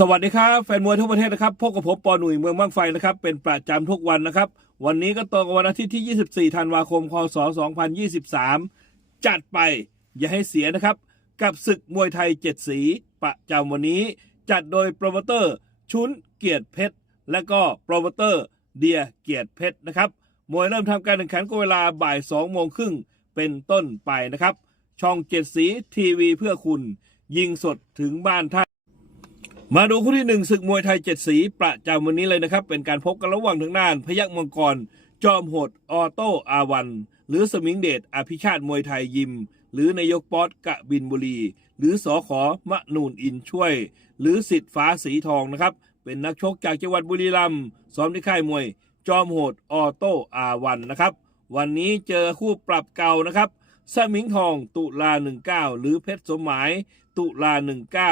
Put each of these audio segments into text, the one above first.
สวัสดีครับ แฟนมวยทั่วประเทศนะครับพบกับผมปอหนุ่ยเมืองบ้างไฟนะครับ เป็นประจำทุกวันนะครับ วันนี้ก็ตรงกับวันอาทิตย์ที่ 24 ธันวาคม คศ 2023 จัดไปอย่าให้เสียนะครับ กับศึกมวยไทยเจ็ดสีประจำวันนี้ จัดโดยโปรโมเตอร์ชุนเกียรติเพชร และก็โปรโมเตอร์เดียเกียรติเพชรนะครับมวยเริ่มทำการแข่งขันก็เวลาบ่าย2โมงครึ่งเป็นต้นไปนะครับ ช่องเจ็ดสีทีวีเพื่อคุณ ยิงสดถึงบ้านท่าน มาดูคู่ที่หนึ่งศึกมวยไทยเจ็ดสีประจำวันนี้เลยนะครับ เป็นการพบกันระหว่างทางด้าน พยักมังกร จอมโหดออโต้อาวัน หรือสมิงเดชอภิชาติมวยไทยยิม หรือนายกป๊อตกะบินบุรี หรือสอขอมะนูนอินช่วย หรือสิทธิ์ฟ้าสีทองนะครับ เป็นนักชกจากจังหวัดบุรีรัมย์ซ้อมที่ค่ายมวย จอมโหดออโต้อาวันนะครับ วันนี้เจอคู่ปรับเก่านะครับสมิงทองตุลา 19 หรือเพชรสมหมาย ตุลา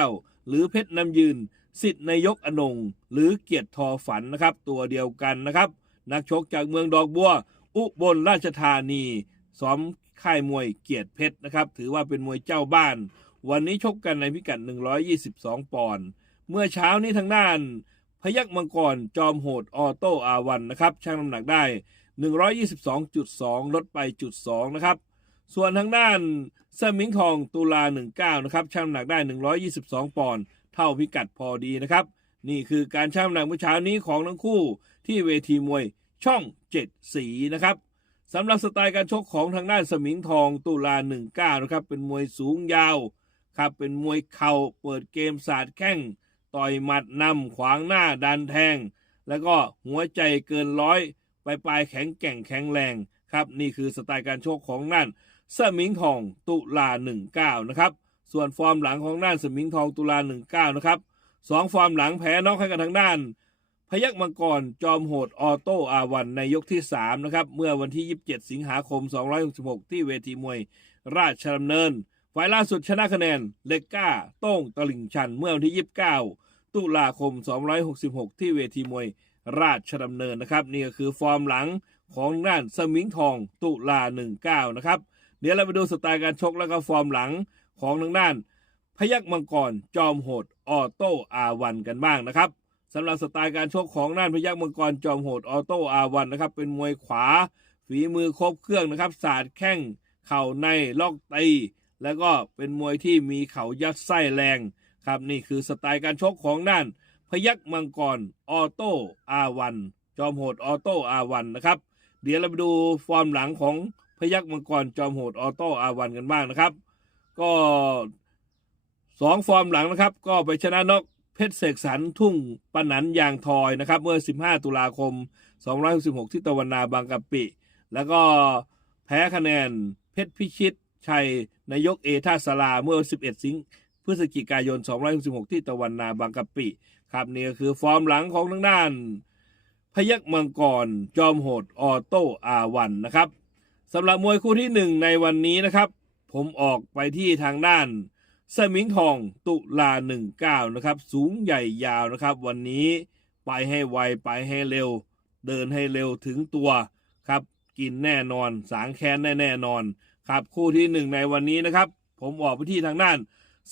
19 หรือเพชรนำยืน สิทธิ์นายกอนง หรือเกียรติทอฝันนะครับ ตัวเดียวกันนะครับ นักชกจากเมืองดอกบัว อุบลราชธานีซ้อมค่ายมวยเกียรติเพชรนะครับ ถือว่าเป็นมวยเจ้าบ้าน วันนี้ชกกันในพิกัด 122 ปอนด์เมื่อเช้านี้ทางด้าน พยักมังกรจอมโหดออโต้อาวันนะครับชั่งน้ำหนักได้ 122.2 ลดไปจุด2นะครับ ส่วนทางด้าน สมิงทองตุลา 19 นะครับชั่งน้ำหนักได้ 122 ปอนด์เท่าพิกัดพอดีนะครับ นี่คือการชั่งน้ำหนักเมื่อเช้านี้ของทั้งคู่ที่เวทีมวยช่อง 7 สีนะครับสำหรับสไตล์การชกของทางด้านสมิงทองตุลา 19 นะครับ เป็นมวยสูงยาวครับเป็นมวยเข่าเปิดเกมสาดแข้งต่อยหมัดนำขวางหน้าดันแทง แล้วก็หัวใจเกินร้อยปลายปลายแข็งแกร่งแข็งแรงครับนี่คือสไตล์การชกของนั่น สมิงทองตุลา 19 นะครับ ส่วนฟอร์มหลังของด้านสมิงทองตุลา 19 นะครับสองฟอร์มหลังแพ้น็อกให้กับทางด้าน พยักมังกรจอมโหดออโต้อาวันในยกที่ 3 นะครับ เมื่อวันที่ 27 สิงหาคม 266 ที่เวทีมวยราชดำเนินฝ่ายล่าสุดชนะคะแนนเล็กก้าโต้งตลิ่งชันเมื่อวันที่ 29 ตุลาคม 266 ที่เวทีมวยราชดำเนินนะครับ นี่ก็คือฟอร์มหลังของด้านสมิงทองตุลา 19 นะครับ เดี๋ยวเราไปดูสไตล์การชกแล้วก็ฟอร์มหลังของทางด้าน พยักมังกรจอมโหดออโต้อาวันกันบ้างนะครับสำหรับสไตล์การชกของด้านพยักมังกรจอมโหดออโต้อาวันนะครับ เป็นมวยขวา ฝีมือครบเครื่องนะครับศาสาดแข้งเข่าในล็อกตีแล้วก็เป็นมวยที่มีเข่ายัดไส้แรงครับนี่คือสไตล์การชกของด้าน พยักมังกรออโต้อาวันจอมโหดออโต้อาวันนะครับ เดี๋ยวเราไปดูฟอร์มหลังของ พยักมังกรจอมโหดออโต้อาวันกันบ้างนะครับ ก็สองฟอร์มหลังนะครับ ก็ไปชนะนกเพชรเสกสรรทุ่งปนันยางทอยนะครับ เมื่อ 15 ตุลาคม 266 ที่ตะวันนาบางกะปิ แล้วก็แพ้คะแนนเพชรพิชิตชัยนายกเอท่าสลาเมื่อ 11 สิงพฤศจิกายน 266 ที่ตะวันนาบางกะปิ ครับนี่ก็คือฟอร์มหลังของทางด้าน พยักมังกร จอมโหดออโต้อาวันนะครับ สำหรับมวยคู่ที่หนึ่งในวันนี้นะครับ ผมออกไปที่ทางด้านสมิงทองตุลา 19 นะครับ สูงใหญ่ยาวนะครับ วันนี้ไปให้ไวไปให้เร็ว เดินให้เร็วถึงตัวครับ กินแน่นอน สางแค้นแน่แน่นอนครับคู่ที่หนึ่งในวันนี้นะครับ ผมออกไปที่ทางด้าน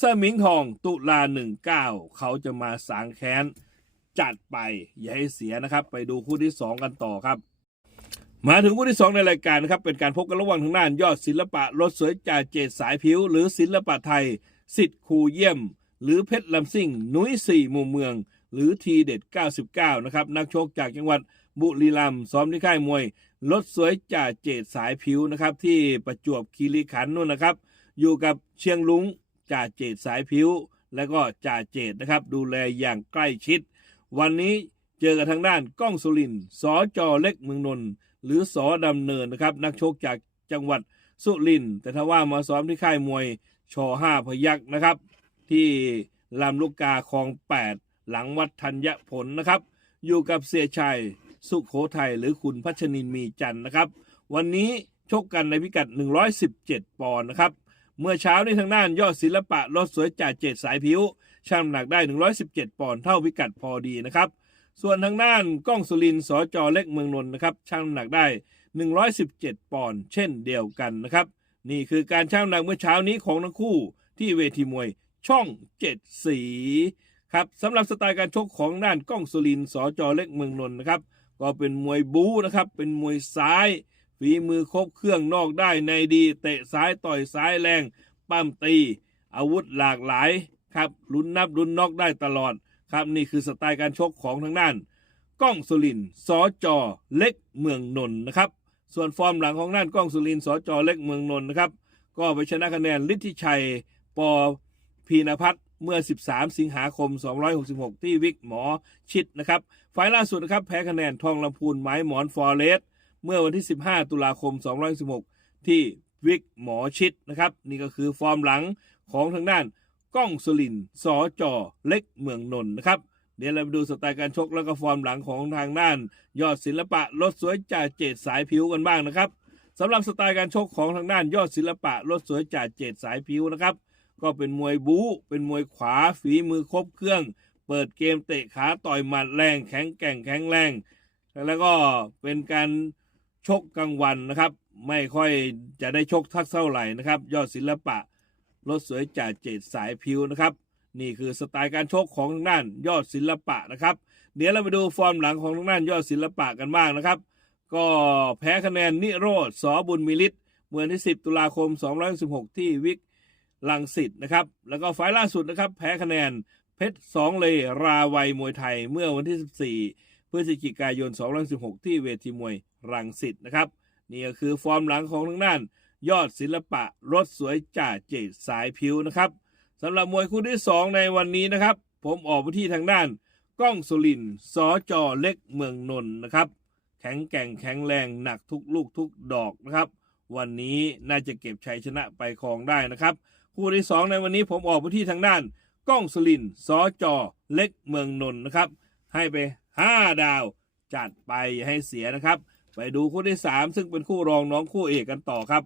สมิงทองตุลา 19 เขาจะมาสางแค้นจัดไปอย่าให้เสียนะครับ ไปดูคู่ที่ 2 กันต่อครับ มาถึงคู่ที่ 2 ในรายการนะครับเป็นการพบกันระหว่างทางด้านยอดศิลปะรถสวยจ่าเจตสายผิว หรือศิลปะไทยสิทธิ์คูเยี่ยม หรือเพชรลำซิ่งนุ้ยสี่มุมเมือง หรือทีเด็ด 99 นะครับนักชกจากจังหวัดบุรีรัมย์ซ้อมที่ค่ายมวยรถสวยจ่าเจตสายผิวนะครับที่ประจวบคีรีขันธ์นู่นนะครับ อยู่กับเชียงลุงจ่าเจตสายผิว และก็จ่าเจตนะครับดูแลอย่างใกล้ชิด วันนี้เจอกับทางด้านก้องสุรินทร์สอจอเล็กเมืองนนท์ หรือสอดำเนินนะครับนักชกจากจังหวัดสุรินทร์แต่ถ้าว่ามาซ้อมที่ค่ายมวยชอห้าพยักษ์นะครับ ที่ลำลูกกาคลอง 8 หลังวัดธัญผลนะครับ อยู่กับเสียชัย สุขโขทัยหรือคุณพัชนินมีจันนะครับ วันนี้ชกกันในพิกัด 117 ปอนด์นะครับ เมื่อเช้านี้ทางด้านยอดศิลปะรถสวยจ่าเจตสายผิวช่างน้หนักได้ 117 ปอนด์เท่าพิกัดพอดีนะครับ ส่วนทางด้านกล้องสุรินทร์สจเล็กเมืองนนท์นะครับช่างน้ำหนักได้ 117 ปอนด์เช่นเดียวกันนะครับ นี่คือการช่างน้ำหนักเมื่อเช้านี้ของทั้งคู่ที่เวทีมวยช่องเจ็ดสีครับสำหรับสไตล์การชกของด้านกล้องสุรินทร์สจเล็กเมืองนนท์นะครับ ก็เป็นมวยบู๊นะครับ เป็นมวยซ้าย ฝีมือครบเครื่องนอกได้ในดี เตะซ้ายต่อยซ้ายแรง ปั้มตี อาวุธหลากหลายครับลุ้นนับลุ้นนอกได้ตลอด ครับนี่คือสไตล์การชกของทางด้านก้องสุรินทร์สจเล็กเมืองนนท์นะครับ ส่วนฟอร์มหลังของด้านก้องสุรินทร์สจเล็กเมืองนนท์นะครับ ก็ไปชนะคะแนนฤทธิชัย ปอพีนพัฒน์เมื่อ 13 สิงหาคม 266 ที่วิกหมอชิดนะครับ ไฟล์ล่าสุดนะครับแพ้คะแนนทองลำพูนไม้หมอนฟอร์เรสต์เมื่อวันที่ 15 ตุลาคม 216 ที่วิกหมอชิดนะครับ นี่ก็คือฟอร์มหลังของทางด้าน ก้องสุรินทร์สจเล็กเมืองนนท์นะครับ เดี๋ยวเราไปดูสไตล์การชกแล้วก็ฟอร์มหลังของทางด้าน ยอดศิลปะรถสวยจ่าเจดสายผิวกันบ้างนะครับสำหรับสไตล์การชกของทางด้านยอดศิลปะรถสวยจ่าเจดสายผิวนะครับ ก็เป็นมวยบู๊เป็นมวยขวาฝีมือครบเครื่อง เปิดเกมเตะขาต่อยหมัดแรงแข็งแกร่งแข็งแรง แล้วก็เป็นการชกกลางวันนะครับ ไม่ค่อยจะได้ชกทักเท่าไหร่นะครับ ยอดศิลปะ รถสวยจ่าเจดสายผิวนะครับ นี่คือสไตล์การชกของทางด้านยอดศิลปะนะครับ เดี๋ยวเราไปดูฟอร์มหลังของทางด้านยอดศิลปะกันบ้างนะครับ ก็แพ้คะแนนนิโรธสอบุญมิลิตเมื่อวันที่ 10 ตุลาคม 216 ที่วิกลังสิตนะครับ แล้วก็ไฟล์ล่าสุดนะครับ แพ้คะแนนเพชรสองเลราวัยมวยไทยเมื่อวันที่ 14 พฤศจิกายน 216 ที่เวทีมวยรังสิตนะครับ นี่ก็คือฟอร์มหลังของทางด้าน ยอดศิลปะรถสวยจ่าเจดสายผิวนะครับสำหรับมวยคู่ที่ 2 ในวันนี้นะครับ ผมออกไปที่ทางด้านก้องสุรินสอจอเล็กเมืองนนท์นะครับ แข็งแกร่งแข็งแรงหนักทุกลูกทุกดอกนะครับ วันนี้น่าจะเก็บชัยชนะไปครองได้นะครับ คู่ที่ 2 ในวันนี้ผมออกไปที่ทางด้านก้องสุรินสอจอเล็กเมืองนนท์นะครับ ให้ไป 5 ดาวจัดไปอย่าให้เสียนะครับ ไปดูคู่ที่ 3 ซึ่งเป็นคู่รองน้องคู่เอกกันต่อครับ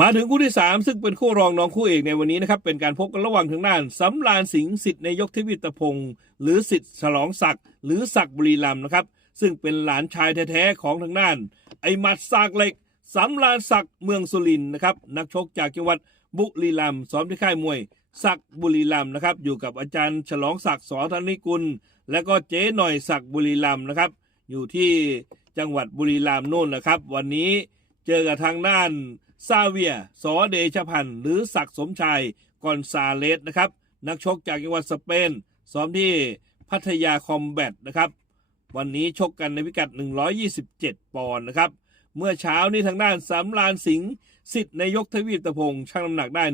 มาถึงคู่ที่ 3 ซึ่งเป็นคู่รองน้องคู่เอกในวันนี้นะครับ เป็นการพบกันระหว่างทางด้านสำรานสิงห์สิทธิ์ในายกเทวิตพงศ์หรือสิทธิ์ฉลองศักดิ์หรือศักดิ์บุรีรัมย์นะครับ ซึ่งเป็นหลานชายแท้ๆของทางด้าน ไอหมัดสากเหล็กสำรานศักดิ์เมืองสุรินทร์นะครับนักชกจากจังหวัดบุรีรัมย์ซ้อมที่ค่ายมวยศักดิ์บุรีรัมย์นะครับ อยู่กับอาจารย์ฉลองศักดิ์สอธนิกุล และก็เจ๊หน่อยศักดิ์บุรีรัมย์นะครับ อยู่ที่จังหวัดบุรีรัมย์โน่นนะครับ วันนี้ เจอกับทางด้านซาเวียสอเดชพันธ์หรือศักสมชายกอนซาเลสนะครับ นักชกจากจังหวัดสเปน ซ้อมที่พัทยาคอมแบทนะครับ วันนี้ชกกันในพิกัด 127 ปอนด์นะครับ เมื่อเช้านี้ทางด้านสำรานสิงห์สิทธิ์ในายกทวีปตะพงศ์ชั่งน้ำหนักได้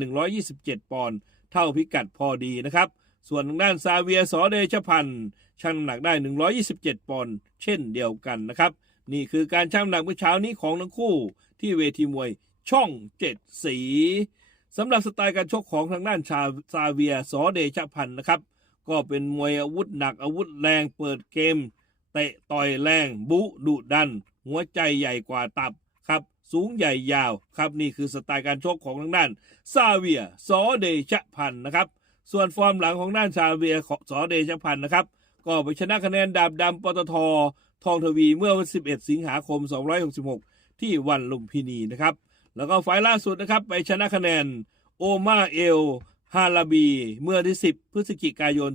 127 ปอนด์เท่าพิกัดพอดีนะครับ ส่วนทางด้านซาเวียสอเดชพันธ์ชั่งน้ำหนักได้ 127 ปอนด์เช่นเดียวกันนะครับ นี่คือการชั่งหนักเมื่อเช้านี้ของทั้งคู่ที่เวทีมวยช่องเจ็ดสีสำหรับสไตล์การชกของทางด้านชาซาเวียสอเดชพันธ์นะครับ ก็เป็นมวยอาวุธหนักอาวุธแรงเปิดเกม เตะต่อยแรงบุดุดัน หัวใจใหญ่กว่าตับครับ สูงใหญ่ยาวครับนี่คือสไตล์การชกของทางด้านซาเวียสอเดชพันธ์นะครับ ส่วนฟอร์มหลังของด้านซาเวียสอเดชพันธ์นะครับ ก็ไปชนะคะแนนดาบดำปตท ทองทวีเมื่อวัน 11 สิงหาคม 266 ที่วันลุมพินีนะครับ แล้วก็ไฟล์ล่าสุดนะครับ ไปชนะคะแนนโอมาเอลฮาลาบี เมื่อที่ 10 พฤศจิกายน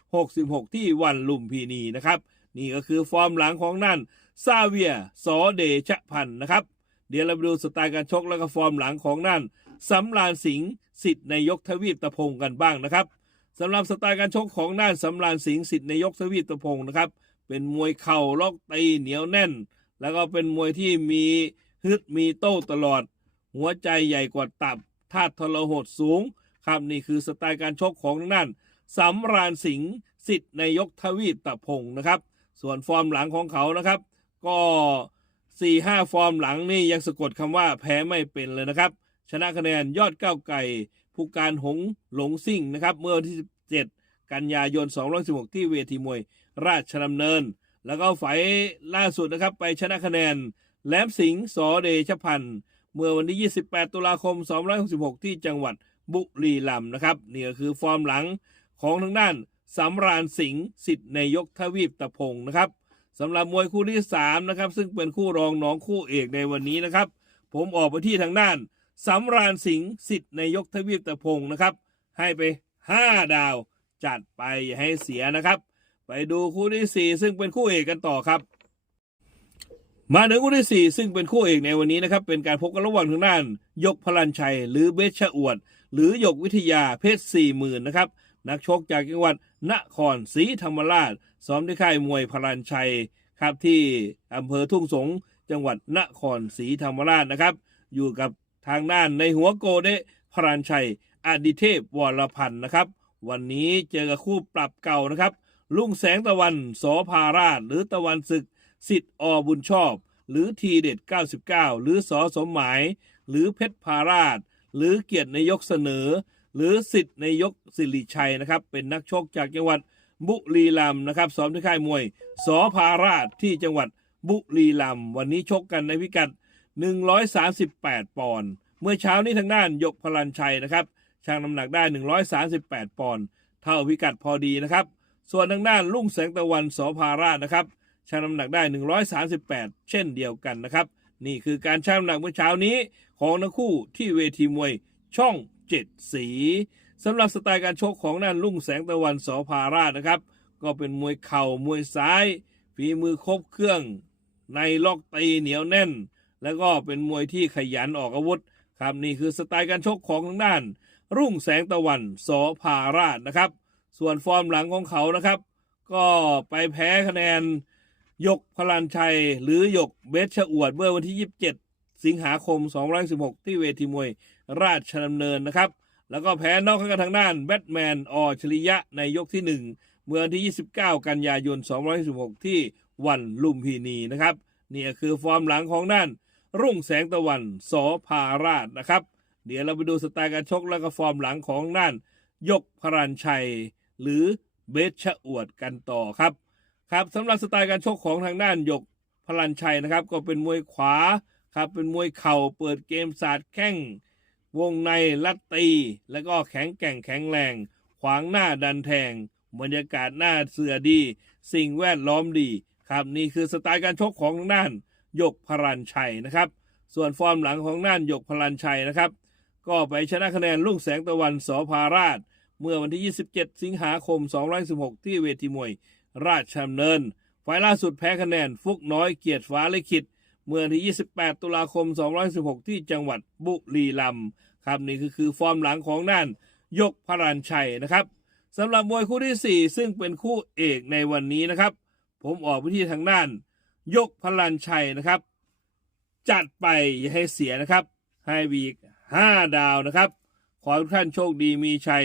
266 ที่วันลุมพินีนะครับ นี่ก็คือฟอร์มหลังของนั่นซาเวียสอเดชพันธ์นะครับ เดี๋ยวเราไปดูสไตล์การชกแล้วก็ฟอร์มหลังของนั่นสำรานสิงห์สิทธิ์ในายกทวีปตะพงกันบ้างนะครับสำหรับสไตล์การชกของน่านสำรานสิงห์สิทธิ์ในายกทวีปตะพงนะครับ เป็นมวยเข่าล็อกตีเหนียวแน่น แล้วก็เป็นมวยที่มีฮึดมีโต้ตลอด หัวใจใหญ่กว่าตับธาตุทรหดสูง ครับนี่คือสไตล์การชกของทางด้านสำราญสิงห์สิทธิ์ในายกทวีปตะพงนะครับ ส่วนฟอร์มหลังของเขานะครับ ก็4ี่ห้าฟอร์มหลังนี่ยังสะกดคำว่าแพ้ไม่เป็นเลยนะครับ ชนะคะแนนยอดเก้าวไก่ ผู้การหงหลงซิ่งนะครับ เมื่อวันที่ 17 กันยายน 216 ที่เวทีมวย ราชดำเนิน แล้วก็ไฟล์ล่าสุดนะครับไปชนะคะแนนแหลมสิงห์สอเดชพันธ์เมื่อวันที่ 28 ตุลาคม 266 ที่จังหวัดบุรีรัมย์นะครับนี่ก็คือฟอร์มหลังของทางด้านสำราญสิงห์สิทธิ์ในายกทวีปตะพงนะครับสำหรับมวยคู่ที่3นะครับซึ่งเป็นคู่รองน้องคู่เอกในวันนี้นะครับ ผมออกไปที่ทางด้านสำราญสิงห์สิทธิ์ในายกทวีปตะพงนะครับ ให้ไป 5 ดาวจัดไปอย่าให้เสียนะครับ ไปดูคู่ที่สี่ซึ่งเป็นคู่เอกกันต่อครับ มาถึงคู่ที่สี่ซึ่งเป็นคู่เอกในวันนี้นะครับ เป็นการพบกันระหว่างทางด้าน ยกพลันชัย หรือเบชชะอวด หรือยกวิทยาเพชรสี่หมื่นนะครับ นักชกจากจังหวัดนครศรีธรรมราชซ้อมที่ค่ายมวยพลันชัยครับที่อำเภอทุ่งสงจังหวัดนครศรีธรรมราชนะครับ อยู่กับทางด้านในหัวโกเดพรันชัยอดิเทพวรพันธ์นะครับ วันนี้เจอกับคู่ปรับเก่านะครับ ลุงแสงตะวันสอพาราช หรือตะวันศึก สิทธิ์อบุญชอบ หรือทีเด็ด 99 หรือสอสมหมาย หรือเพชรพาราช หรือเกียรตินายกเสนอ หรือสิทธิ์นายกสิริชัยนะครับ เป็นนักชกจากจังหวัดบุรีรัมย์นะครับซ้อมที่ค่ายมวยสอพาราชที่จังหวัดบุรีรัมย์วันนี้ชกกันในพิกัด 138 ปอนด์เมื่อเช้านี้ทางด้านยกพลันชัยนะครับชั่งน้ำหนักได้ 138 ปอนด์เท่าพิกัดพอดีนะครับ ส่วนทางด้านลุ่งแสงตะวันสอพาราชนะครับชั่งน้ำหนักได้ 138 เช่นเดียวกันนะครับ นี่คือการชั่งน้ำหนักเมื่อเช้านี้ ของทั้งคู่ที่เวทีมวยช่องเจ็ดสีสำหรับสไตล์การชกของด้านลุ่งแสงตะวันสอพาราชนะครับ ก็เป็นมวยเข่ามวยซ้ายฝีมือครบเครื่อง ในล็อกตีเหนียวแน่น แล้วก็เป็นมวยที่ขยันออกอาวุธครับนี่คือสไตล์การชกของทางด้าน รุ่งแสงตะวันสอพาราชนะครับ ส่วนฟอร์มหลังของเขานะครับ ก็ไปแพ้คะแนนยกพลันชัย หรือยกเบชชอวดเมื่อวันที่ 27 สิงหาคม 216 ที่เวทีมวยราชดำเนินนะครับ แล้วก็แพ้นอกกันทางด้านแบทแมนอชริยะในยกที่ 1 เมื่อวันที่ 29 กันยายน 216 ที่วันลุมพินีนะครับนี่คือฟอร์มหลังของด้าน รุ่งแสงตะวันสอพาราชนะครับ เดี๋ยวเราไปดูสไตล์การชกแล้วก็ฟอร์มหลังของด้าน ยกพรันชัย หรือเบชชะอวดกันต่อครับ ครับสำหรับสไตล์การชกของทางด้านหยกพลันชัยนะครับ ก็เป็นมวยขวาครับเป็นมวยเข่าเปิดเกมศาสาดแข้งวงในลัดตี แล้วก็แข็งแกร่งแข็งแรง ขวางหน้าดันแทง บรรยากาศหน้าเสือดี สิ่งแวดล้อมดีครับนี่คือสไตล์การชกของทางด้านหยกพรันชัยนะครับ ส่วนฟอร์มหลังของด้านหยกพลันชัยนะครับ ก็ไปชนะคะแนนลูกแสงตะวันสอพาราช เมื่อวันที่ 27 สิงหาคม 216 ที่เวทีมวย ราชดำเนิน ไฟล์ล่าสุดแพ้คะแนน ฟุกน้อยเกียรติฟ้าเลขิต เมื่อวันที่ 28 ตุลาคม 216 ที่จังหวัดบุรีรัมย์ครับนี่คือคือฟอร์มหลังของด้านยกพรันชัยนะครับสำหรับมวยคู่ที่ 4 ซึ่งเป็นคู่เอกในวันนี้นะครับ ผมออกไปที่ทางด้าน ยกพลันชัยนะครับ จัดไปอย่าให้เสียนะครับให้วีกห้าดาวนะครับ ขอทุกท่านโชคดีมีชัย